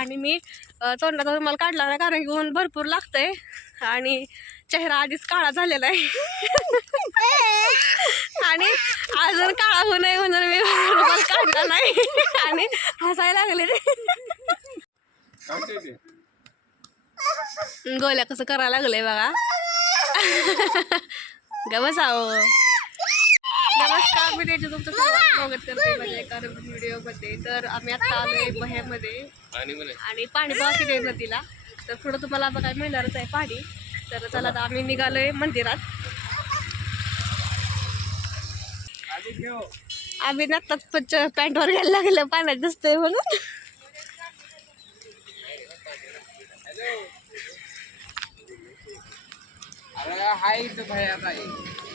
आणि मी अ, तोंडाचा रुमाल काढला नाही कारण की ऊन भरपूर लागतंय. आणि चेहरा आधीच काळा झालेला आहे. आणि अजून काळा होऊ नये म्हणून मी रुमाल काढला नाही. आणि हसायला लागले ते गोल्या कसं करायला लागले बघा. ग आहो नमस्कार मी त्याच्या तुमचं सर्वांचं स्वागत करते माझ्या एका व्हिडिओमध्ये. तर आम्ही आता आलोय बह्यामध्ये. आणि पाणी बघा किती आहे नदीला. तर पुढं तुम्हाला बघायला मिळणारच आहे पाणी. तर चला आता आम्ही निघालोय मंदिरात. आम्ही नातात पच्च पॅन्टवर घ्यायला लागलं पाण्यात दिसतंय म्हणून.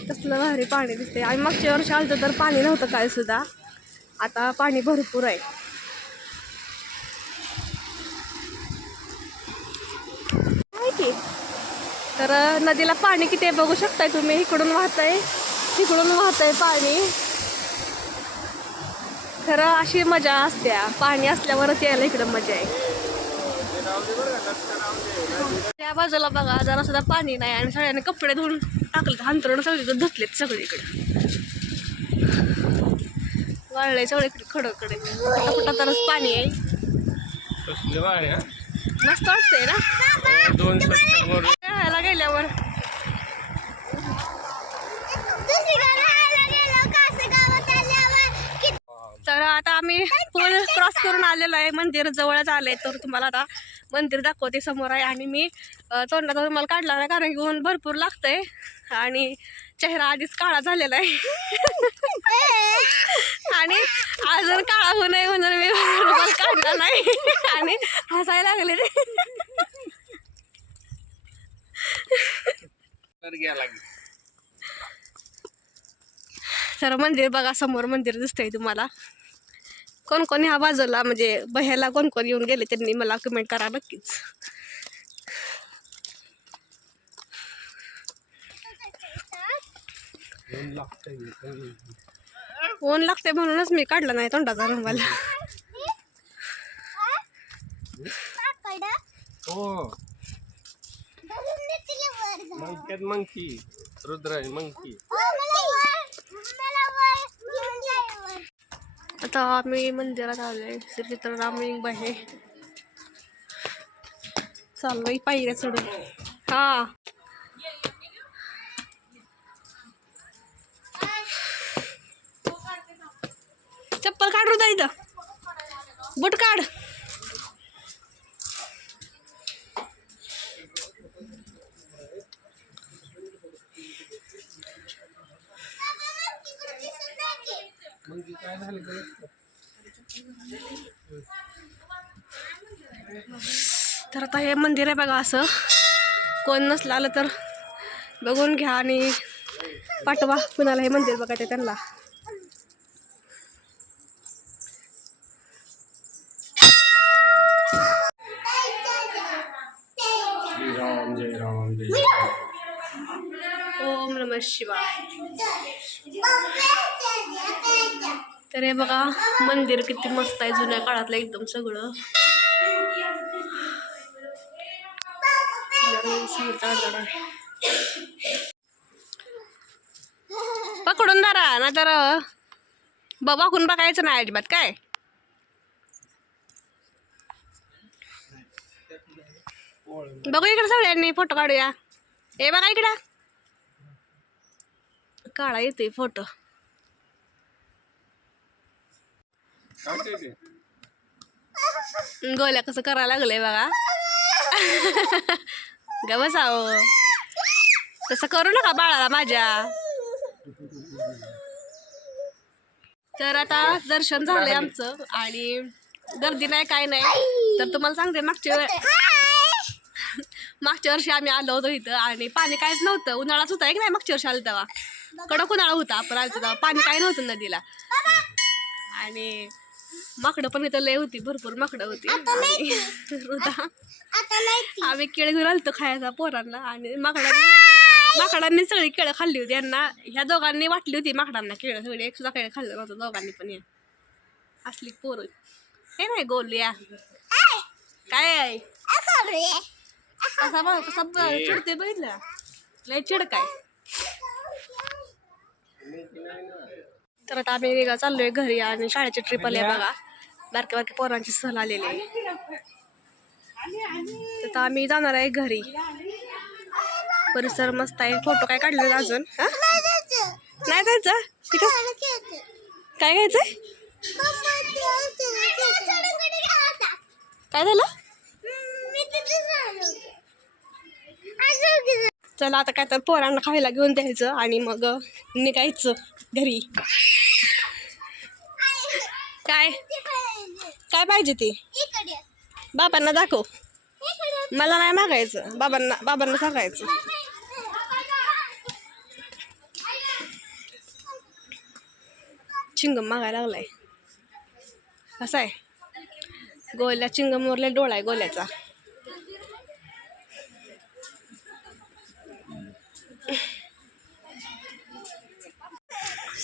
कसलं भारी पाणी दिसते आम्ही मागच्या वर्षी आलतो तर पाणी नव्हतं काय सुद्धा. आता पाणी भरपूर आहे. माहिती तर नदीला पाणी किती आहे बघू शकताय तुम्ही? इकडून वाहतंय तिकडून आहे पाणी. खरं अशी मजा असते पाणी असल्यावरच यायला इकडं मजा आहे. त्या बाजूला बघा जरा सुद्धा पाणी नाही आणि सगळ्यांनी कपडे धुवून टाकले अंतरण सगळीकडे धुतलेत सगळीकडे. वाळलंय सगळीकडे खडकडे कुठं तरच पाणी आहे. मस्त वाटतंय ना? खेळायला गेल्यावर. तर आता आम्ही पूल क्रॉस करून आलेलो आहे मंदिर जवळच आलंय तर तुम्हाला आता मंदिर दाखवते समोर आहे. आणि मी तोंडाचा रुमाल काढला नाही कारण की ऊन भरपूर लागतंय. आणि चेहरा आधीच काळा झालेला आहे. आणि अजून काळा होऊ नये म्हणून मी रुमाल काढला नाही. आणि हसायला लागले ते लागेल. तर मंदिर बघा समोर मंदिर दिसतंय तुम्हाला. कोण कोण ह्या बाजूला म्हणजे बह्याला कोण कोण येऊन गेले त्यांनी मला कमेंट करा नक्कीच. ऊन लागते म्हणूनच मी काढला नाही तोंडाचा रुमाल हो. मंकी रुद्र मंकी आता आम्ही मंदिरात आलोय. श्री चित्रराम आहे. चाललोय पायऱ्या चढून. हा. चप्पल काढू रुदा इथं. बुट काढ. काय झालं तर आता हे मंदिर आहे बघा असं. कोण नसलं आलं तर बघून घ्या आणि पाठवा कुणाला हे मंदिर त्यांना. जय राम जय ओम नम शिवाय. तर हे बघा मंदिर किती मस्त आहे जुन्या काळातलं एकदम सगळं. पकडून धरा ना तर बघून बघायचं नाही अजिबात काय? बघू इकडे सगळ्यांनी फोटो काढूया. हे बघा इकडं. काढा येतोय फोटो आमच्या इथे गोल्या कसं करायला लागलंय बघा. ग बसाओ हो. तसं करू नका बाळाला माझ्या. तर आता दर्शन झालंय आमचं आणि गर्दी नाही काय नाही. तर तुम्हाला सांगते मागच्या वेळ मागच्या वर्षी आम्ही आलो होतो इथं आणि पाणी काहीच नव्हतं. उन्हाळाच होता की नाही मागच्या वर्षी आलं तेव्हा. कडक उन्हाळा होता आपण आलो तेव्हा पाणी काही नव्हतं नदीला. आणि माकडं पण इथं लय होती भरपूर माकडं होती. आम्ही केळ घेऊन आलतो खायचा पोरांना आणि माकडांनी माकडांनी सगळी केळं खाल्ली होती. यांना ह्या दोघांनी वाटली होती माकडांना केळं. सगळी एक सुद्धा केळं खाल्लं नव्हतं दोघांनी पण या असली पोरं. हे नाही गोलूया? काय आहे? कसा बघ कसा चिडते बघितलं? लय चिड काय तर आता आम्ही वेगळा चाललोय घरी आणि शाळेची ट्रिप आली आहे बघा. बारक्या बारक्या पोरांची सहल आलेली आहे. तर आता आम्ही जाणार आहे घरी. परिसर मस्त आहे. फोटो काय काढले अजून? नाही जायचं? ठीक आहे काय घ्यायचंय? काय झालं? चला आता काय तर पोरांना खायला घेऊन द्यायचं आणि मग निघायचं घरी. काय? काय पाहिजे ते? बाबांना दाखव. मला नाही मागायचं. बाबांना बाबांना सांगायचं. चिंगम मागायला लागलाय. कसा आहे गोल्या चिंगमवरला डोळा आहे गोल्याचा.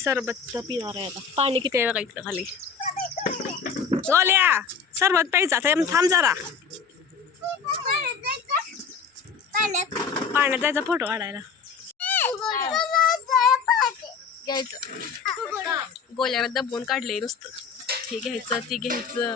सरबतचं पिणार आहे आता. पाणी किती आहे बघा इकडं खाली. गोल्या सरबत प्यायचा थांब थांब जरा. पाण्यात जायचा फोटो काढायला. घ्यायचं. गोल्याला दबवून काढले नुसतं. हे घ्यायचं ती घ्यायचं.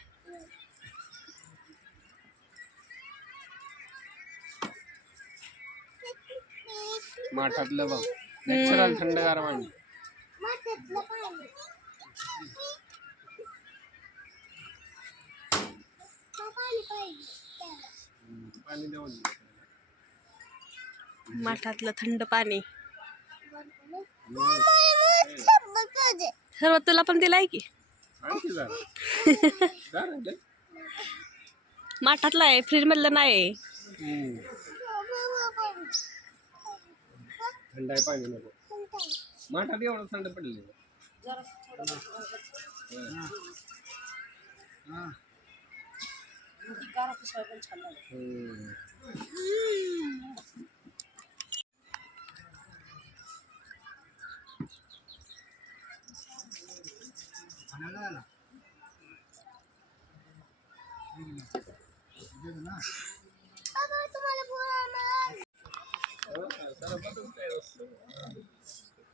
माठातलं बघ. नॅचरल थंडगार पाणी पाणी देऊन माठातलं थंड पाणी. सर्व तुला पण दिलाय की. माठातला आहे फ्रीज मधलं नाही हम्म. थंड आहे पाणी नको माठात एवढं थंड पडले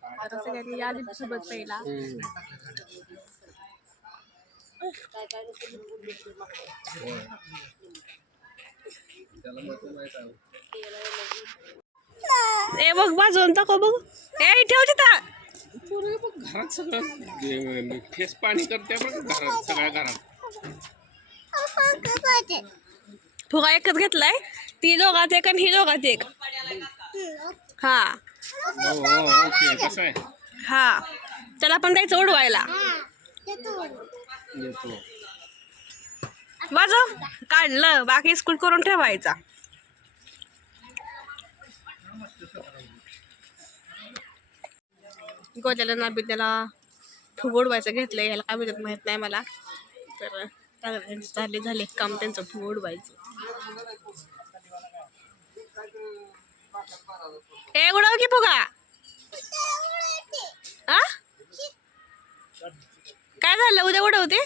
आता सगळ्यांनी आली सोबत पहिला ए बघ वाजवून टाको बघ. ए ठेवते तिथं. घरात सगळं फेस पाणी करते बघ घरात सगळ्या घरात फुगा एकच घेतलाय? ती दोघात एक आणि ही दोघात एक. हा. ओके कसं आहे हा. त्याला पण द्यायचं उडवायला येतो वाजव. काढलं. बाकी स्कूल करून ठेवायचा. गोद्याला ना बिद्याला फुग उडवायचं घेतलं याला काय म्हणत माहीत नाही मला. तर झाले झाले. काम त्यांचं फुग उडवायचं ए उडव की फुगा? काय झालं? उद्या उडवते?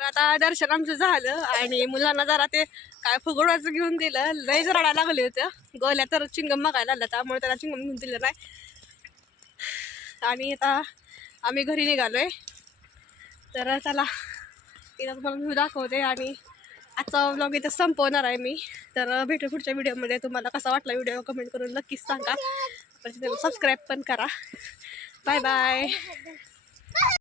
आता दर्शन आमचं झालं आणि मुलांना जरा ते काय फुगडवायचं घेऊन दिलं. लय रडायला लागले होतं. गोल्या तर चिंगम मागायला आला त्यामुळे त्याला चिंगम घेऊन दिलं नाही. आणि आता आम्ही घरी निघालो आहे तर चला इथं तुम्हाला व्ह्यू दाखवते आणि आजचा व्लॉग इथं संपवणार आहे मी. तर भेटू पुढच्या व्हिडिओमध्ये तुम्हाला कसा वाटला व्हिडिओ कमेंट करून नक्कीच सांगा. सबस्क्राईब पण करा. Bye bye